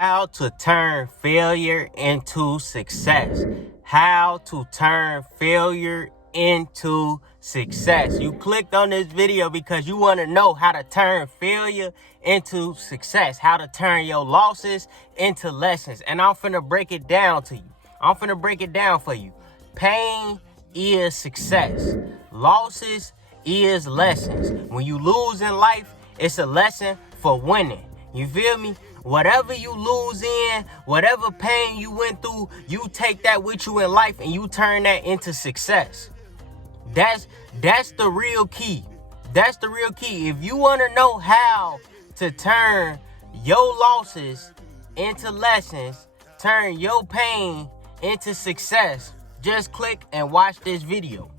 How to turn failure into success. How to turn failure into success. You clicked on this video because you want to know how to turn failure into success. How to turn your losses into lessons. And I'm finna break it down to you. I'm finna break it down for you. Pain is success. Losses is lessons. When you lose in life, it's a lesson for winning. You feel me? Whatever you lose in, whatever pain you went through, you take that with you in life and you turn that into success. That's the real key. That's the real key. If you want to know how to turn your losses into lessons, turn your pain into success, just click and watch this video.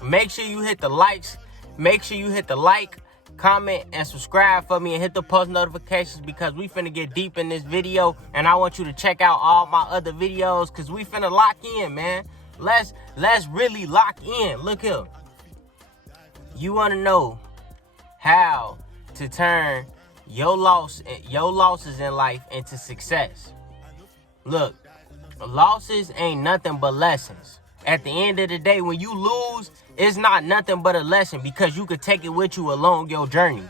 Make sure you hit the likes. Make sure you hit the like, comment, and subscribe for me, and hit the post notifications because we finna get deep in this video, and I want you to check out all my other videos because we finna lock in, man. Let's really lock in. Look here. You want to know how to turn your losses in life into success. Look, losses ain't nothing but lessons. At the end of the day, when you lose, it's not nothing but a lesson because you could take it with you along your journey.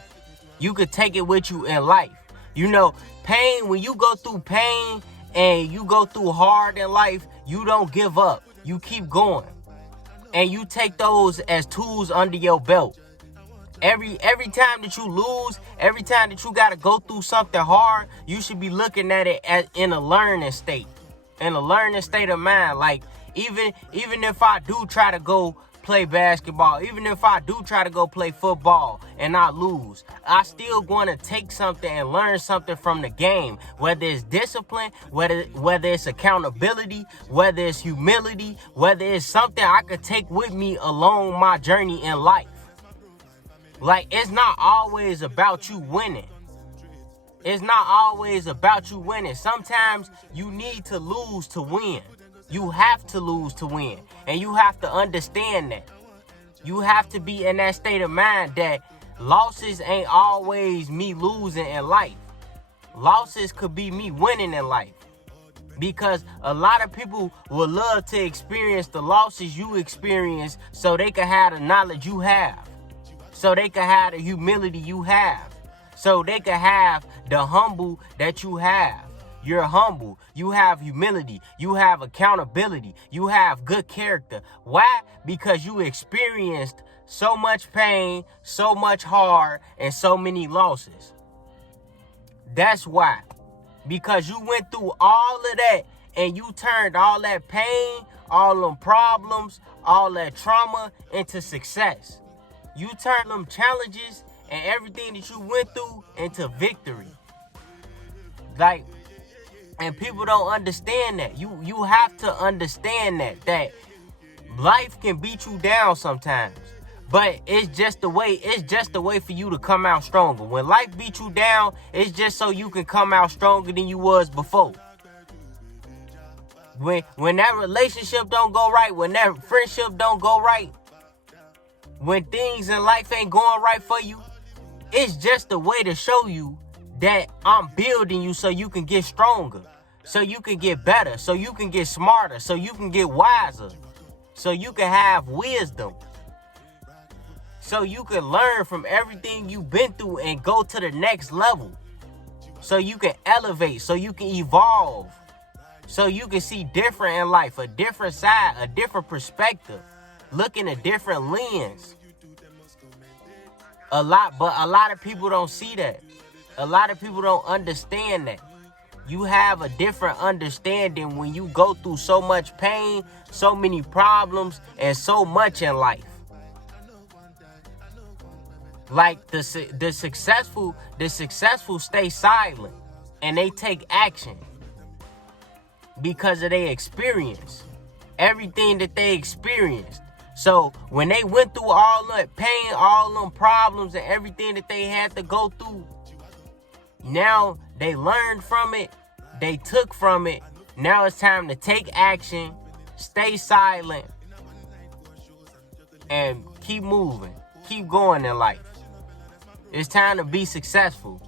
You could take it with you in life. You know, pain, when you go through pain and you go through hard in life, you don't give up. You keep going. And you take those as tools under your belt. Every time that you lose, every time that you got to go through something hard, you should be looking at it as in a learning state. In a learning state of mind. Like, even if I do try to go play basketball, even if I do try to go play football and I lose, I still going to take something and learn something from the game, whether it's discipline, whether it's accountability, whether it's humility, whether it's something I could take with me along my journey in life. Like, it's not always about you winning. It's not always about you winning. Sometimes you need to lose to win. You have to lose to win. And you have to understand that. You have to be in that state of mind that losses ain't always me losing in life. Losses could be me winning in life. Because a lot of people would love to experience the losses you experience so they can have the knowledge you have. So they can have the humility you have. So they can have the humble that you have. You're humble. You have humility. You have accountability. You have good character. Why? Because you experienced so much pain, so much hard, and so many losses. That's why. Because you went through all of that and you turned all that pain, all them problems, all that trauma into success. You turned them challenges and everything that you went through into victory. Like, and people don't understand that. You have to understand that life can beat you down sometimes. But it's just the way for you to come out stronger. When life beats you down, it's just so you can come out stronger than you was before. When that relationship don't go right, when that friendship don't go right, when things in life ain't going right for you, it's just a way to show you that I'm building you so you can get stronger, so you can get better, so you can get smarter, so you can get wiser, so you can have wisdom, so you can learn from everything you've been through and go to the next level, so you can elevate, so you can evolve, so you can see different in life, a different side, a different perspective, look in a different lens. But a lot of people don't see that. A lot of people don't understand that. You have a different understanding when you go through so much pain, so many problems, and so much in life. Like the successful stay silent and they take action because of their experience, everything that they experienced. So when they went through all that pain, all them problems, and everything that they had to go through, now they learned from it, they took from it. Now it's time to take action, stay silent, and keep moving, keep going in life. It's time to be successful.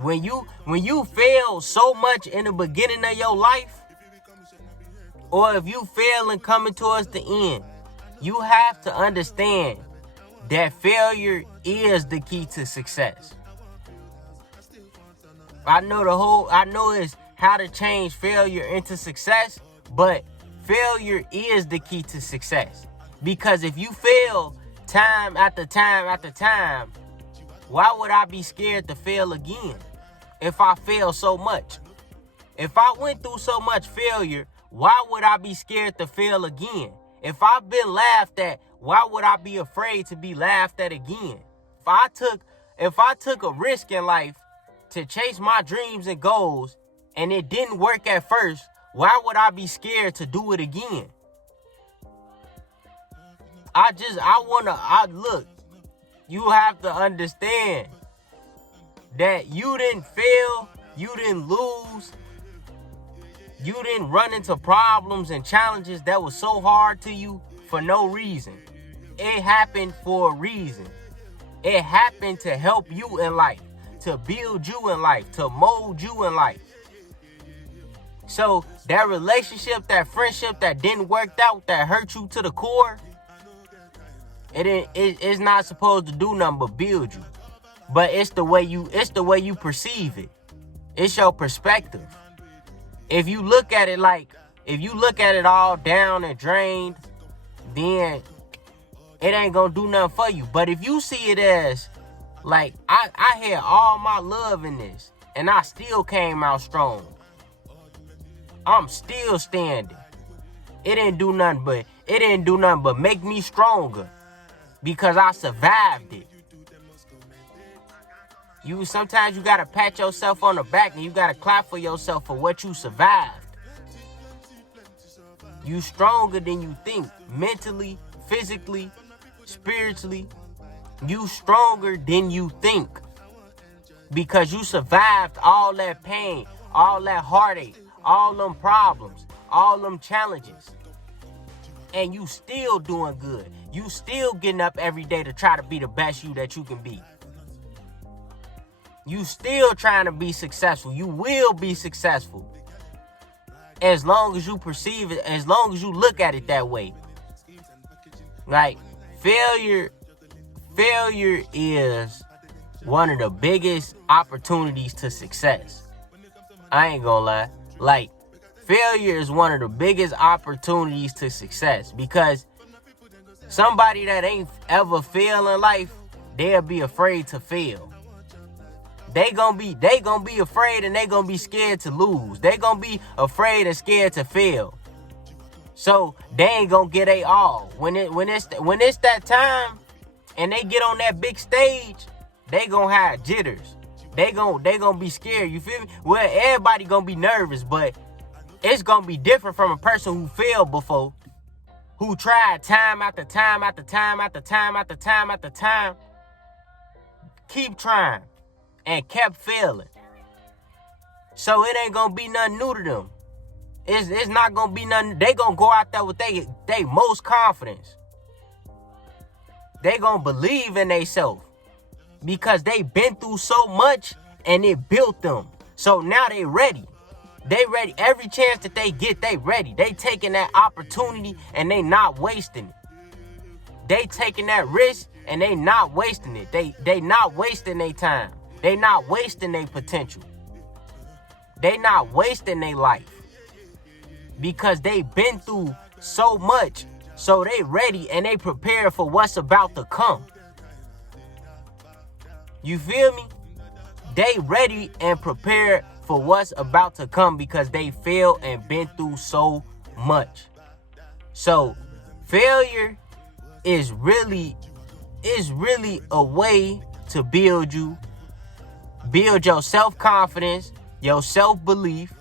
When you fail so much in the beginning of your life, or if you fail and coming towards the end, you have to understand that failure is the key to success. I know it's how to change failure into success, but failure is the key to success. Because if you fail time after time after time, why would I be scared to fail again if I fail so much? If I went through so much failure, why would I be scared to fail again? If I've been laughed at, why would I be afraid to be laughed at again? If I took a risk in life to chase my dreams and goals and it didn't work at first, why would I be scared to do it again? Look, you have to understand that you didn't fail, you didn't lose, you didn't run into problems and challenges that was so hard to you for no reason. It happened for a reason. It happened to help you in life, to build you in life, to mold you in life. So that relationship, that friendship that didn't work out, that hurt you to the core, it's not supposed to do nothing but build you. But it's the way you perceive it. It's your perspective. If you look at it all down and drained, then it ain't gonna do nothing for you. But if you see it as like, I had all my love in this and I still came out strong, I'm still standing. It didn't do nothing but make me stronger because I survived it. Sometimes you gotta pat yourself on the back and you gotta clap for yourself for what you survived. You stronger than you think, mentally, physically, spiritually. You stronger than you think because you survived all that pain, all that heartache, all them problems, all them challenges. And you still doing good. You still getting up every day to try to be the best you that you can be. You still trying to be successful. You will be successful. As long as you perceive it, as long as you look at it that way. Like, failure is one of the biggest opportunities to success. I ain't gonna lie. Like, failure is one of the biggest opportunities to success because somebody that ain't ever failed in life, they'll be afraid to fail. They gonna be afraid and they gonna be scared to lose. They gonna be afraid and scared to fail. So they ain't gonna get they all. When it's that time and they get on that big stage, they gonna have jitters. They gonna be scared. You feel me? Well, everybody gonna be nervous, but it's gonna be different from a person who failed before, who tried time after time after time after time after time after time, keep trying, and kept failing. So it ain't gonna be nothing new to them. It's not gonna be nothing. They gonna go out there with they most confidence. They gonna believe in themselves because they been through so much and it built them. So now they ready. They ready. Every chance that they get, they ready. They taking that opportunity and they not wasting it. They taking that risk and they not wasting it. They not wasting their time. They not wasting their potential. They not wasting their life. Because they been through so much. So they ready and they prepared for what's about to come. You feel me? They ready and prepared for what's about to come because they failed and been through so much. So failure is really a way to build you, build your self-confidence, your self-belief,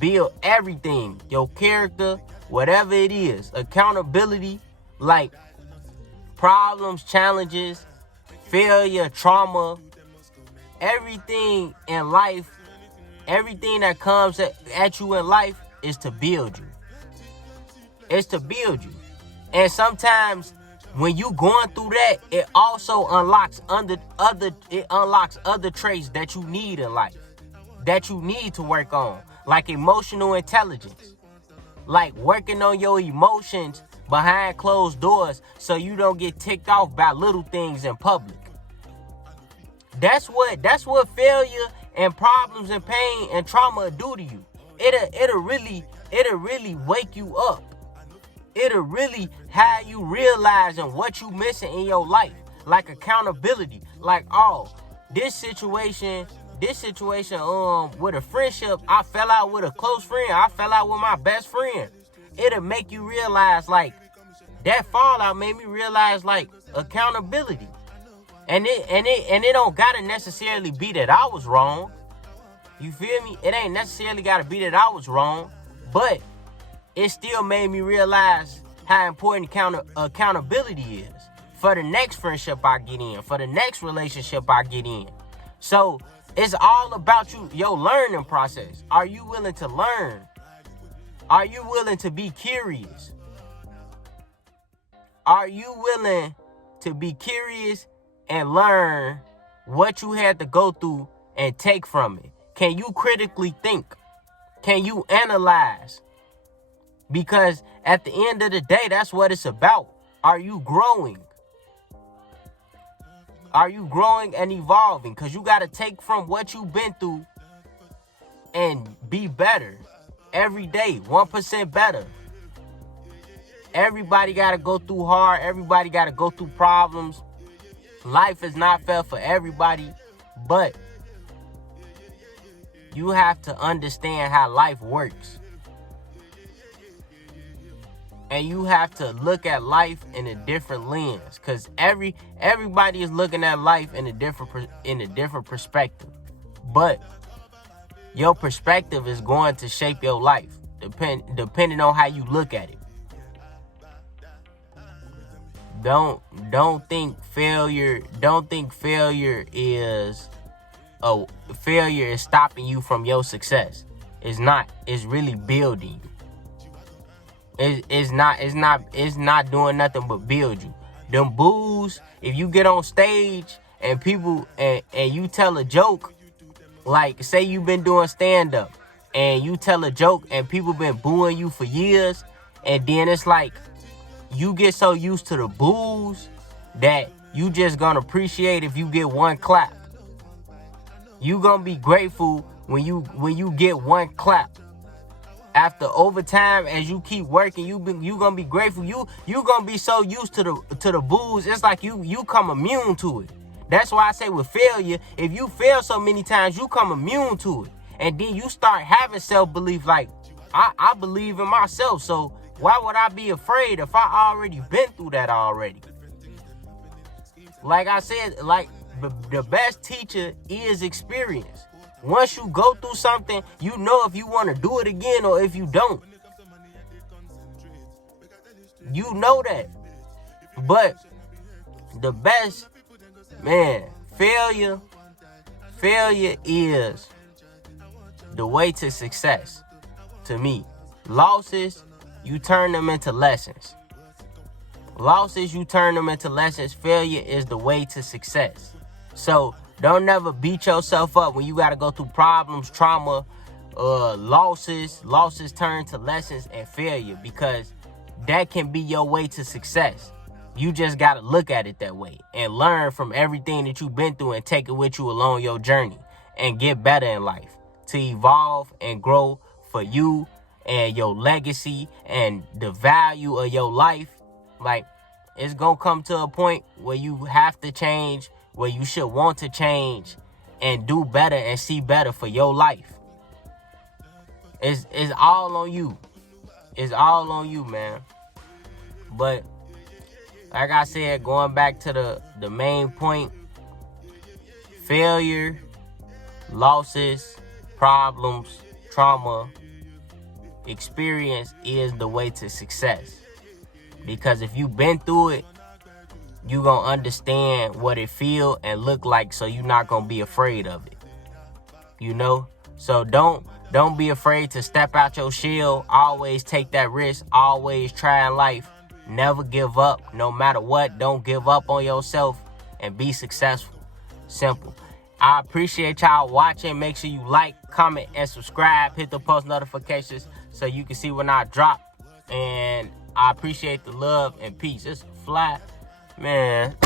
build everything, your character, whatever it is, accountability, like problems, challenges, failure, trauma, everything in life, everything that comes at you in life is to build you. It's to build you. And sometimes when you going through that, it also unlocks other traits that you need in life, that you need to work on, like emotional intelligence, like working on your emotions behind closed doors so you don't get ticked off by little things in public. That's what failure and problems and pain and trauma do to you. It'll really wake you up. It'll really have you realizing what you missing in your life, like accountability. Like, oh, this situation with a friendship, I fell out with a close friend, I fell out with my best friend. It'll make you realize, like, that fallout made me realize, like, accountability. And it don't gotta necessarily be that I was wrong. You feel me? It ain't necessarily gotta be that I was wrong, but it still made me realize how important accountability is for the next friendship I get in, for the next relationship I get in. So it's all about your learning process. Are you willing to learn? Are you willing to be curious? Are you willing to be curious and learn what you had to go through and take from it? Can you critically think? Can you analyze? Because at the end of the day, that's what it's about. Are you growing? Are you growing and evolving? Because you got to take from what you've been through and be better. Every day, 1% better. Everybody got to go through hard. Everybody got to go through problems. Life is not fair for everybody. But you have to understand how life works. And you have to look at life in a different lens, because everybody is looking at life in a different perspective. But your perspective is going to shape your life, depending on how you look at it. Don't think failure is stopping you from your success. It's not. It's really building you. It's not doing nothing but build you. Them boos, if you get on stage and people and you tell a joke, like say you've been doing stand-up and you tell a joke and people been booing you for years, and then it's like you get so used to the boos that you just gonna appreciate if you get one clap. You gonna be grateful when you get one clap. After overtime, as you keep working, you gonna be grateful. You gonna be so used to the boos, it's like you come immune to it. That's why I say with failure, if you fail so many times, you come immune to it, and then you start having self-belief. Like I believe in myself, so why would I be afraid if I already been through that already? Like I said, like the best teacher is experience. Once you go through something, you know if you want to do it again or if you don't. You know that. But the best, man, failure is the way to success to me. Losses, you turn them into lessons. Failure is the way to success. So don't never beat yourself up when you got to go through problems, trauma, losses. Losses turn to lessons and failure, because that can be your way to success. You just got to look at it that way and learn from everything that you've been through and take it with you along your journey and get better in life to evolve and grow for you and your legacy and the value of your life. Like, it's going to come to a point where you have to change, where you should want to change and do better and see better for your life. It's all on you. It's all on you, man. But like I said, going back to the main point, failure, losses, problems, trauma, experience is the way to success. Because if you've been through it, you gonna understand what it feel and look like, so you're not gonna be afraid of it. You know? So don't be afraid to step out your shell. Always take that risk. Always try in life. Never give up. No matter what, don't give up on yourself and be successful. Simple. I appreciate y'all watching. Make sure you like, comment, and subscribe. Hit the post notifications so you can see when I drop. And I appreciate the love and peace. It's flat, man.